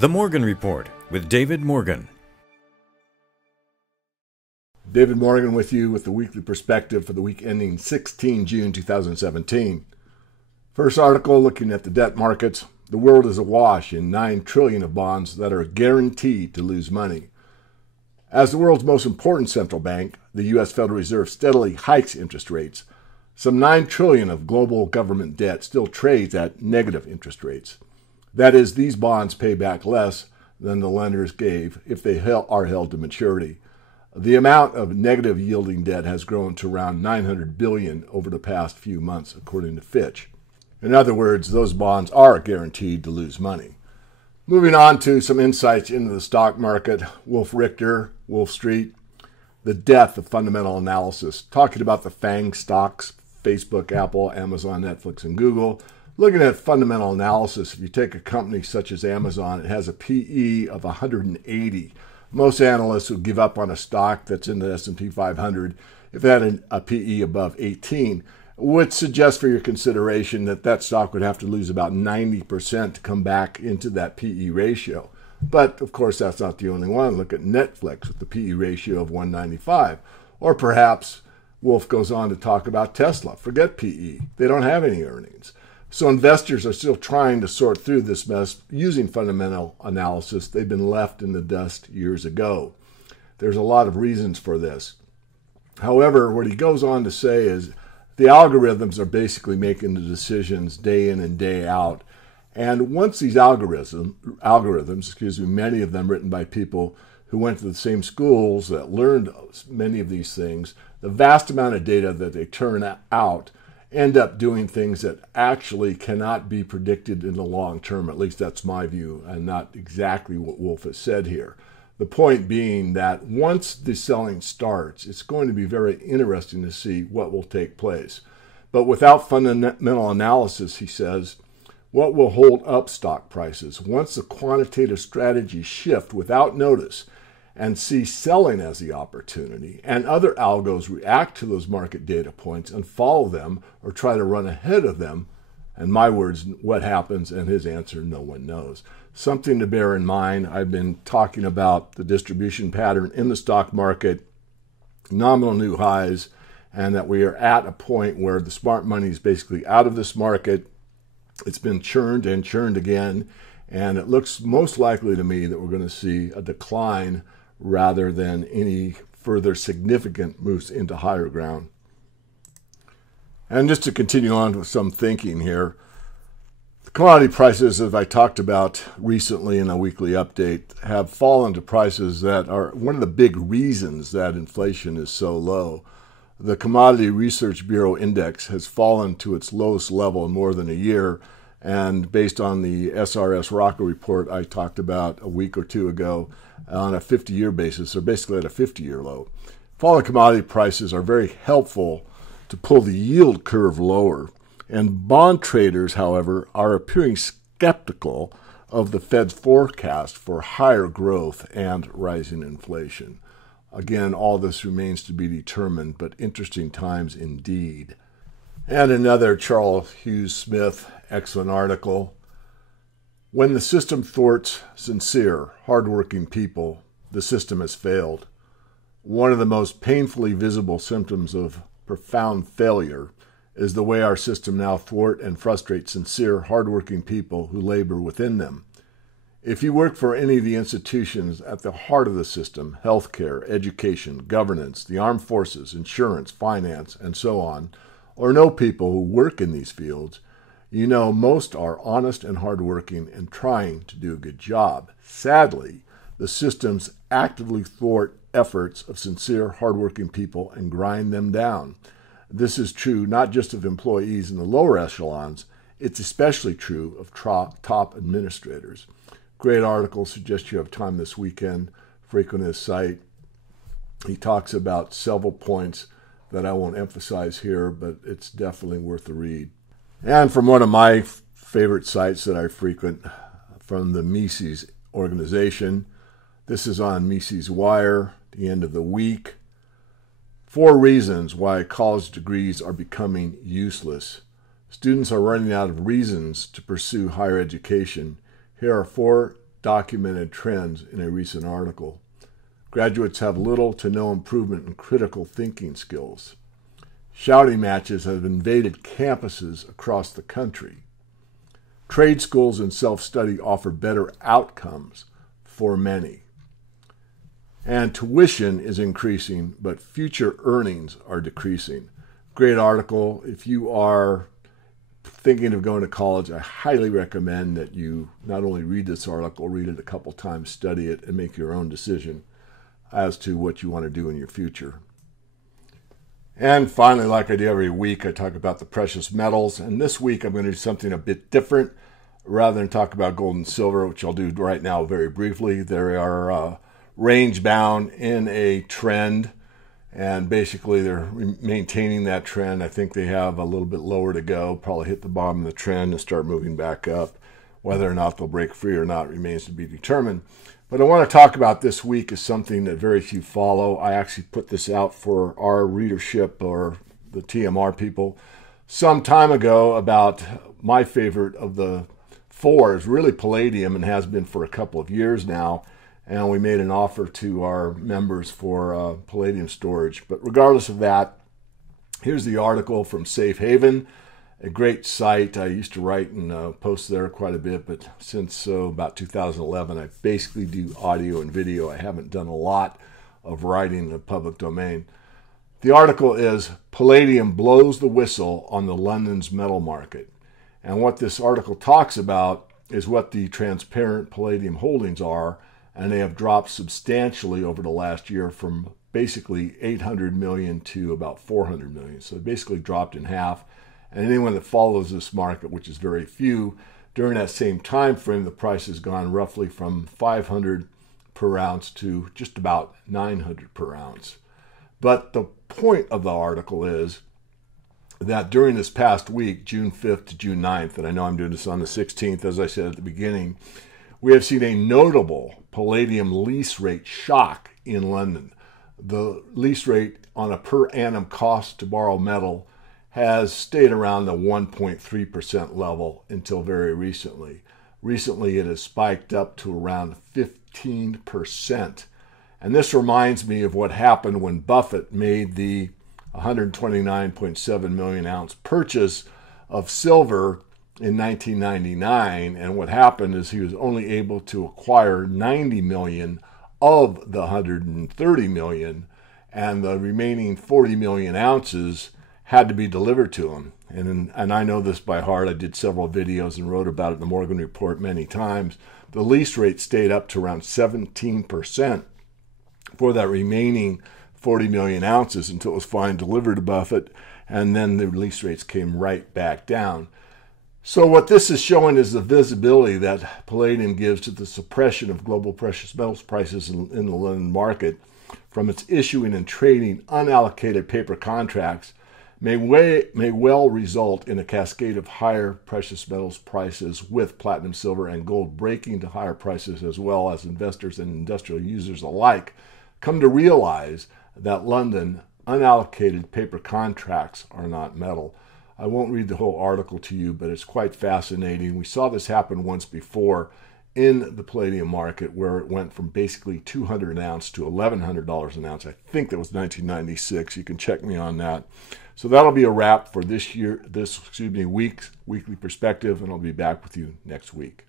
The Morgan Report with David Morgan. David Morgan with you with the weekly perspective for the week ending 16 June 2017. First article looking at the debt markets. The world is awash in $9 trillion of bonds that are guaranteed to lose money. As the world's most important central bank, the U.S. Federal Reserve steadily hikes interest rates. Some $9 trillion of global government debt still trades at negative interest rates. That is, these bonds pay back less than the lenders gave if they are held to maturity. The amount of negative yielding debt has grown to around $900 billion over the past few months, according to Fitch. In other words, those bonds are guaranteed to lose money. Moving on to some insights into the stock market. Wolf Richter, Wolf Street, the death of fundamental analysis, talking about the FANG stocks, Facebook, Apple, Amazon, Netflix, and Google. Looking at fundamental analysis, if you take a company such as Amazon, it has a PE of 180. Most analysts would give up on a stock that's in the S&P 500 if it had a PE above 18, would suggest for your consideration that that stock would have to lose about 90% to come back into that PE ratio. But, of course, that's not the only one. Look at Netflix with the PE ratio of 195. Or perhaps Wolf goes on to talk about Tesla. Forget PE. They don't have any earnings. So investors are still trying to sort through this mess using fundamental analysis. They've been left in the dust years ago. There's a lot of reasons for this. However, what he goes on to say is the algorithms are basically making the decisions day in and day out. And once these algorithms, many of them written by people who went to the same schools that learned many of these things, the vast amount of data that they turn out end up doing things that actually cannot be predicted in the long term. At least that's my view, and not exactly what Wolf has said here. The point being that once the selling starts, it's going to be very interesting to see what will take place. But without fundamental analysis, he says, what will hold up stock prices once the quantitative strategies shift without notice and see selling as the opportunity, and other algos react to those market data points and follow them or try to run ahead of them? And my words, what happens? And his answer, no one knows. Something to bear in mind. I've been talking about the distribution pattern in the stock market, nominal new highs, and that we are at a point where the smart money is basically out of this market. It's been churned and churned again, and it looks most likely to me that we're going to see a decline rather than any further significant moves into higher ground. And just to continue on with some thinking here, the commodity prices, as I talked about recently in a weekly update, have fallen to prices that are one of the big reasons that inflation is so low. The Commodity Research Bureau Index has fallen to its lowest level in more than a year, and based on the SRS Rocker report I talked about a week or two ago, on a 50-year basis, they're basically at a 50-year low. Falling commodity prices are very helpful to pull the yield curve lower, and bond traders, however, are appearing skeptical of the Fed's forecast for higher growth and rising inflation. Again, all this remains to be determined, but interesting times indeed. And another Charles Hughes Smith, excellent article. When the system thwarts sincere, hardworking people, the system has failed. One of the most painfully visible symptoms of profound failure is the way our system now thwart and frustrate sincere, hardworking people who labor within them. If you work for any of the institutions at the heart of the system, healthcare, education, governance, the armed forces, insurance, finance, and so on, or know people who work in these fields, you know most are honest and hardworking and trying to do a good job. Sadly, the systems actively thwart efforts of sincere, hardworking people and grind them down. This is true not just of employees in the lower echelons, it's especially true of top administrators. Great article. Suggest you have time this weekend. Frequent his site. He talks about several points that I won't emphasize here, but it's definitely worth a read. And from one of my favorite sites that I frequent, from the Mises organization, this is on Mises Wire, the end of the week. 4 reasons why college degrees are becoming useless. Students are running out of reasons to pursue higher education. Here are 4 documented trends in a recent article. Graduates have little to no improvement in critical thinking skills. Shouting matches have invaded campuses across the country. Trade schools and self-study offer better outcomes for many. And tuition is increasing, but future earnings are decreasing. Great article. If you are thinking of going to college, I highly recommend that you not only read this article, read it a couple times, study it, and make your own decision as to what you want to do in your future. And finally, like I do every week, I talk about the precious metals. And this week, I'm going to do something a bit different. Rather than talk about gold and silver, which I'll do right now very briefly, they are range-bound in a trend. And basically, they're maintaining that trend. I think they have a little bit lower to go, probably hit the bottom of the trend and start moving back up. Whether or not they'll break free or not remains to be determined. But I want to talk about this week is something that very few follow. I actually put this out for our readership or the TMR people some time ago about my favorite of the four is really Palladium and has been for a couple of years now. And we made an offer to our members for Palladium storage. But regardless of that, here's the article from Safe Haven, a great site. I used to write and post there quite a bit, but since about 2011, I basically do audio and video. I haven't done a lot of writing in the public domain. The article is Palladium blows the whistle on the London's metal market. And what this article talks about is what the transparent Palladium holdings are, and they have dropped substantially over the last year from basically 800 million to about 400 million. So they basically dropped in half. And anyone that follows this market, which is very few, during that same time frame, the price has gone roughly from 500 per ounce to just about 900 per ounce. But the point of the article is that during this past week, June 5th to June 9th, and I know I'm doing this on the 16th, as I said at the beginning, we have seen a notable Palladium lease rate shock in London. The lease rate on a per annum cost to borrow metal has stayed around the 1.3% level until very recently. Recently, it has spiked up to around 15%. And this reminds me of what happened when Buffett made the 129.7 million ounce purchase of silver in 1999, and what happened is he was only able to acquire 90 million of the 130 million, and the remaining 40 million ounces had to be delivered to him. And I know this by heart. I did several videos and wrote about it in the Morgan Report many times. The lease rate stayed up to around 17% for that remaining 40 million ounces until it was finally delivered to Buffett, and then the lease rates came right back down. So what this is showing is the visibility that Palladium gives to the suppression of global precious metals prices in the London market from its issuing and trading unallocated paper contracts may well result in a cascade of higher precious metals prices, with platinum, silver, and gold breaking to higher prices, as well as investors and industrial users alike come to realize that London unallocated paper contracts are not metal. I won't read the whole article to you, but it's quite fascinating. We saw this happen once before in the palladium market, where it went from basically $200 an ounce to $1,100 an ounce. I think that was 1996. You can check me on that. So that'll be a wrap for this week's weekly perspective, and I'll be back with you next week.